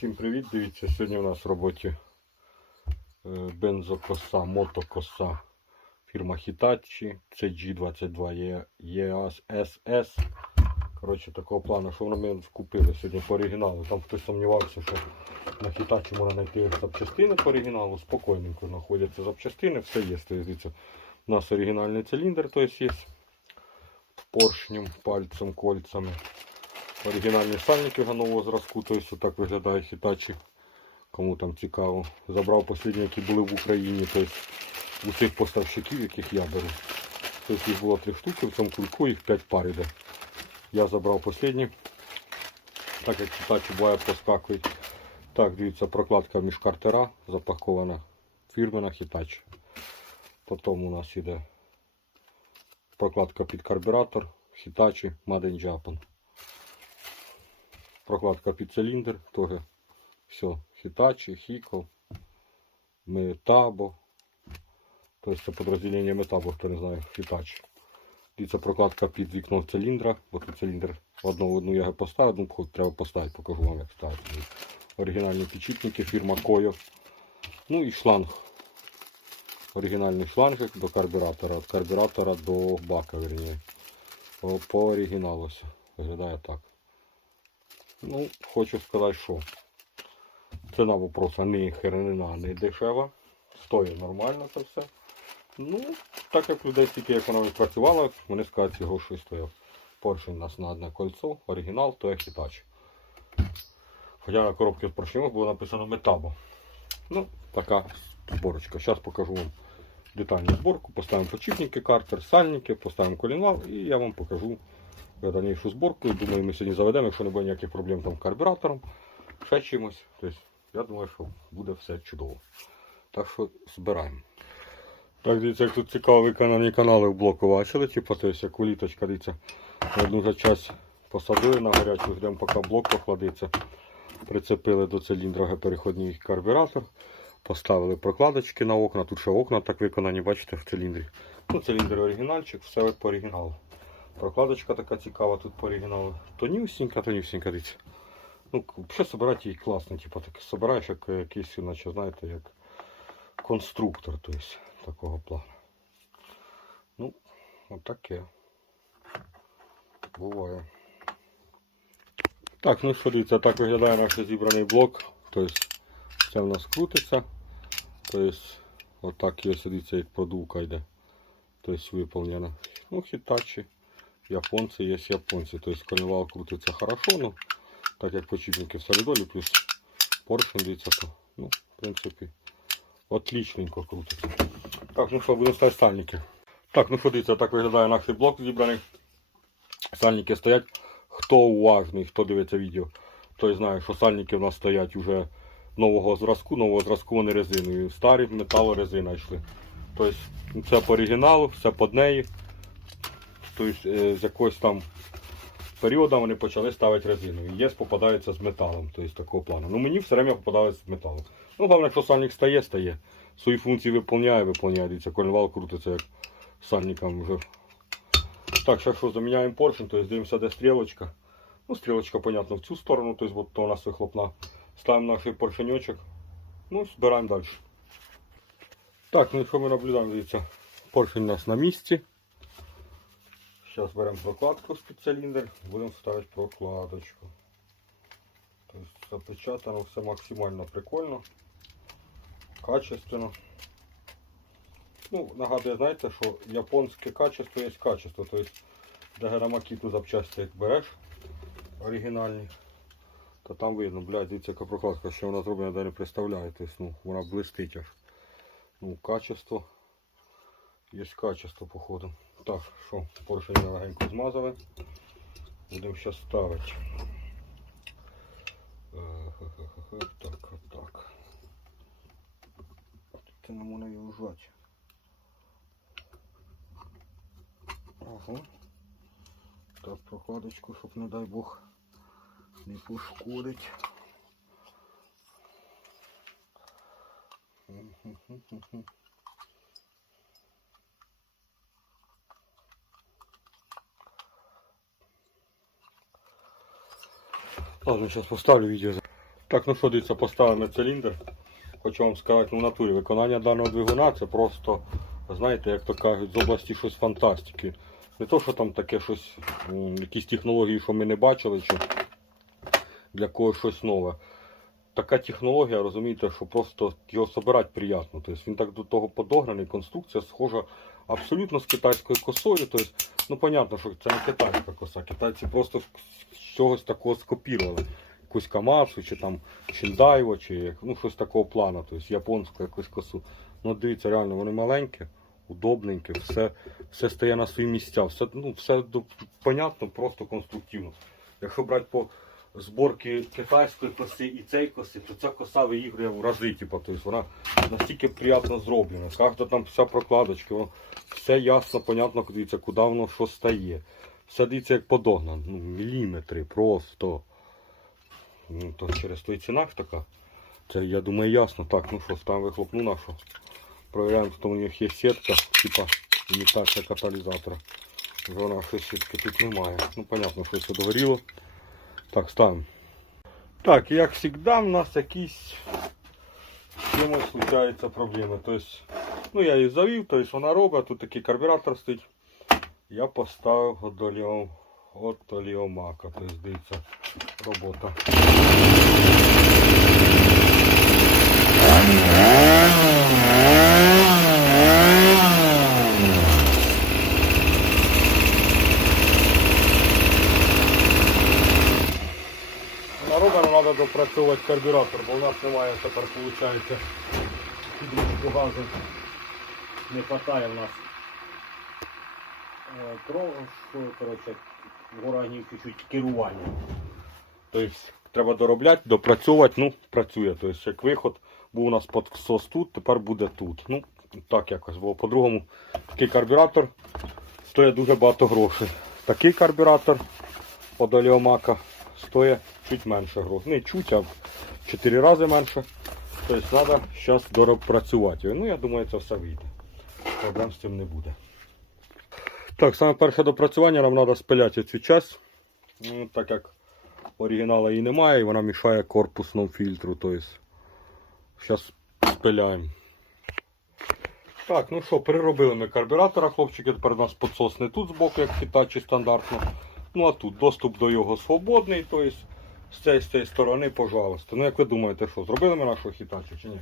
Всім привіт! Дивіться, сьогодні у нас в роботі е, бензокоса, мотокоса фірма Hitachi CG22 EAS SS. Коротше, такого плану, що вони купили сьогодні по оригіналу. Там хтось сумнівався, що на Hitachi можна знайти запчастини по оригіналу, спокійненько знаходяться запчастини, все є. Дивіться, у нас оригінальний циліндр, тобто є поршнем, пальцем, кольцями. Оригінальні сальники нового зразку, тобто так виглядає Hitachi. Кому там цікаво. Забрав останні, які були в Україні, тобто у цих поставщиків, яких я беру. Тобто їх було три штуки, в цьому кульку їх 5 пар іде. Я забрав останні, так як Hitachi буває проскакують. Так, дивіться, прокладка між картера запакована. Фірмена Hitachi. Потім у нас іде прокладка під карбюратор Hitachi Made in Japan прокладка під циліндр, теж все, Hitachi, Hiko, Metabo. Тобто це підрозділення Metabo, хто не знає, Hitachi. І це прокладка під вікно циліндра, бо тут циліндр одну одну я поставив, одну походу, треба поставити, покажу вам як ставити. Оригінальні підшипники, фірма Koyo. Ну і шланг. Оригінальний шлангик до карбюратора. Від карбюратора до бака, верніше. По оригіналу все. Виглядає так. Ну, хочу сказати, що ціна вопроса не хернина, не дешева. Стоїть нормально це все. Ну, так як людей стільки, як вона відпрацювала, вони скажуть, ці гроші стояв. Поршень нас на одне кольцо, оригінал, то є Hitachi. Хоча на коробці з поршнем було написано Metabo. Ну, така зборочка. Зараз покажу вам детальну зборку. Поставимо почіпники, картер, сальники, поставимо колінвал і я вам покажу дальнішу зборку. Думаю, ми сьогодні заведемо, якщо не буде ніяких проблем там карбюратором, ще чимось. Тобто, я думаю, що буде все чудово. Так що збираємо. Так, дивіться, як тут цікаво виконані канали в блоку бачили, типу, тобто, як уліточка, дивіться, одну за час посадили на гарячу, ждемо, поки блок похладиться. Прицепили до циліндра переходний карбюратор. Поставили прокладочки на окна. Тут ще окна так виконані, бачите, в циліндрі. Ну, циліндр оригінальчик, все по оригіналу. Прокладочка така цікава тут по оригіналу. Тонюсінька, тонюсінька, дивіться. Ну, взагалі собирати її класно, типу, так собираєш як якийсь, наче, знаєте, як конструктор, тобто, такого плану. Ну, отаке. Буває. Так, ну що дивіться, так виглядає наш зібраний блок. Тобто, це в нас крутиться. Тобто, отак є, дивіться, як продувка йде. Тобто виповнена. Ну, Hitachi. Японці є японці. Тобто коливал крутиться хорошо, ну, так як почіпники в солідолі, плюс поршень дивіться, то, ну, в принципі, отличненько крутиться. Так, ну що, будемо ставити сальники. Так, ну що так виглядає наш блок зібраний. Сальники стоять. Хто уважний, хто дивиться відео, той знає, що сальники в нас стоять вже нового зразку, нового зразку вони резиною. Старі металорезина йшли. Тобто це по оригіналу, все під неї. Тобто е, з якогось там періоду вони почали ставити резиною. Єс попадається з металом, тобто такого плану. Ну мені все время попадалося з металом. Ну, головне, якщо сальник стає, стає. Свої функції виповняє, виповняє. Дивіться, коленвал крутиться як сальником вже. Так, зараз що заміняємо поршень, тобто дивимося, де стрілочка. Ну, стрілочка, понятно, в цю сторону, тобто от то у нас вихлопна. Ставимо наш поршенечок. Ну, збираємо далі. Так, ну що ми наблюдаємо, дивіться, поршень у нас на місці. Зараз беремо прокладку з-під циліндр, будемо ставити прокладочку. Тобто запечатано все максимально прикольно, качественно. Ну, нагадую, знаєте, що японське качество є качество. Тобто, де грамакіту запчасті як береш оригінальні, то там видно, блядь, дивіться, яка прокладка, що вона зроблена, де не представляє. Тобто, ну, вона блистить аж. Ну, качество. Є качество, походу. Так, що, поршень ми легенько змазали. Будемо зараз ставити. Е, Так, так. Ти не можна її ужати. Ага. Так, прокладочку, щоб, не дай Бог, не пошкодить. Мгм-гм-гм-гм. Ладно, сейчас поставлю видео. Так, ну що, дивіться, поставимо циліндр. Хочу вам сказати, ну в натурі виконання даного двигуна це просто, знаєте, як то кажуть, з області щось фантастики. Не то, що там таке щось, якісь технології, що ми не бачили, чи для когось щось нове. Така технологія, розумієте, що просто його собирати приємно. Тобто він так до того подогнаний, конструкція схожа абсолютно з китайською косою. Тобто, ну, понятно, що це не китайська коса. Китайці просто з чогось такого скопірували. Якусь Камасу, чи там Чиндайво, чи ну, щось такого плану, тобто японську якусь косу. Ну, дивіться, реально, вони маленькі, удобненькі, все, все стає на свої місця, все, ну, все понятно, просто конструктивно. Якщо брати по зборки китайської коси і цієї коси, то ця коса виігрує в рази, типу, тобто вона настільки приємно зроблена. Кожна там вся прокладочка, все ясно, понятно, дивіться, куди воно що стає. Все дивіться, як подогнано. Ну, міліметри просто. Ну, то через той ціна ж така. Це, я думаю, ясно. Так, ну що, ставимо вихлопну нашу. Провіряємо, що у них є сітка, типа імітація каталізатора. Вона щось сітки тут немає. Ну, понятно, що це догоріло. Так, ставимо. Так, як завжди, в нас якісь чимось случаються проблеми. Тобто, ну я її завів, тобто вона робить, тут такий карбюратор стоїть. Я поставив от оліо, от оліомака. Тобто, дивіться, робота. Треба допрацьовувати карбюратор, бо у нас немає тепер, виходить, підручку газу. Не вистачає в нас. Е, Кров, що, коротше, в чуть-чуть керування. Тобто треба доробляти, допрацьовувати, ну, працює. Тобто як виход був у нас підсос тут, тепер буде тут. Ну, так якось, бо по-другому такий карбюратор стоїть дуже багато грошей. Такий карбюратор від Оліомака стоїть чуть менше грошей. Не чуть, а в 4 рази менше. Тобто треба зараз допрацювати. його. Ну, я думаю, це все вийде. Проблем з цим не буде. Так, саме перше допрацювання нам треба спиляти цю часть. Ну, так як оригіналу її немає, і вона мішає корпусному фільтру. Тобто, зараз спиляємо. Так, ну що, переробили ми карбюратора, хлопчики, тепер у нас підсос не тут збоку, як Hitachi стандартно. Ну а тут доступ до його свободний, тобто з цієї, з цієї сторони, пожалуйста. Ну як ви думаєте, що, зробили ми нашого Hitachi чи ні?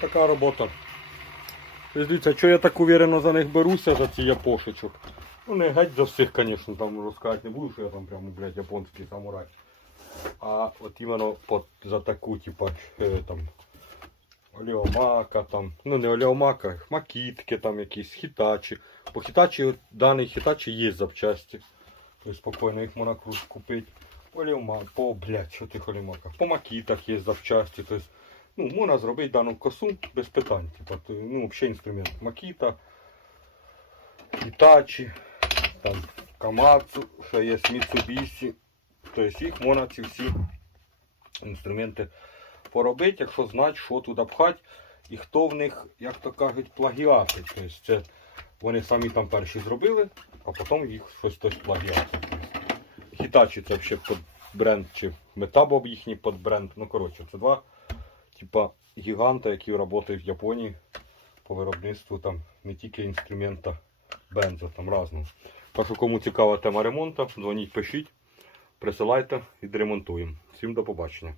Така робота. Тобто, Дивіться, що я так уверено за них беруся, за ці япошечок. Ну не геть за всіх, звісно, там розказати не буду, що я там прямо, блядь, японський самурай. А от іменно под, за таку, типа, е, там, олеомака, там, ну не олеомака, макітки там якісь, хітачі. По хітачі, даний хітачі є запчасті. Тобто спокійно їх можна купити. Олеомак, по, блядь, що ти олеомака. По макітах є запчасті. Тобто, ну, можна зробити дану косу без питань. Типа, то, ну, взагалі інструмент. Макіта, Hitachi, там, Камацу, що є Mitsubishi. Тобто їх можна ці всі інструменти поробити, якщо знати, що туди пхати і хто в них, як то кажуть, плагіатить. Тобто це вони самі там перші зробили, а потім їх щось хтось плагіатить. Hitachi це взагалі бренд, чи Metabоб їхній під бренд. Ну коротше, це два типа гіганта, які працюють в Японії по виробництву там не тільки інструмента бензо, там різного. Так що кому цікава тема ремонту, дзвоніть, пишіть, присилайте, і відремонтуємо. Всім до побачення.